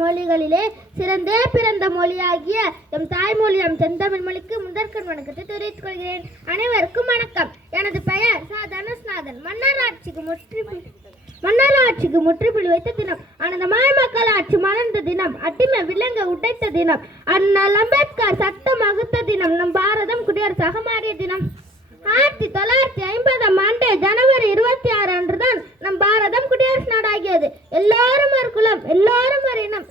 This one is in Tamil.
மொழிகளிலே சிறந்தே பிறந்த மொழியாகிய எம் தாய்மொழியாம் செந்தமிழ் மொழிக்கு முதற்கண் வணக்கத்தை தெரிவித்துக் கொள்கிறேன். அனைவருக்கும் வணக்கம். எனது பெயர் ச. தனுஷ்நாதன். மன்னராட்சிக்கு முற்றுப்புள்ளி வைத்த தினம், ஆனந்தமாய் மக்கள் ஆட்சி மலர்ந்த தினம், அடிமை விலங்க உடைத்த தினம், அண்ணல் அம்பேத்கர் சட்டம் வகுத்த தினம், நம் பாரதம் குடியரசாக மாறிய தினம். 1950ஆம் ஆண்டு ஜனவரி 26 அன்றுதான் நம் பாரதம் குடியரசு நாடாகியது. எல்லாரும் ஒரு குலம், எல்லாரும் ஒரு இனம்,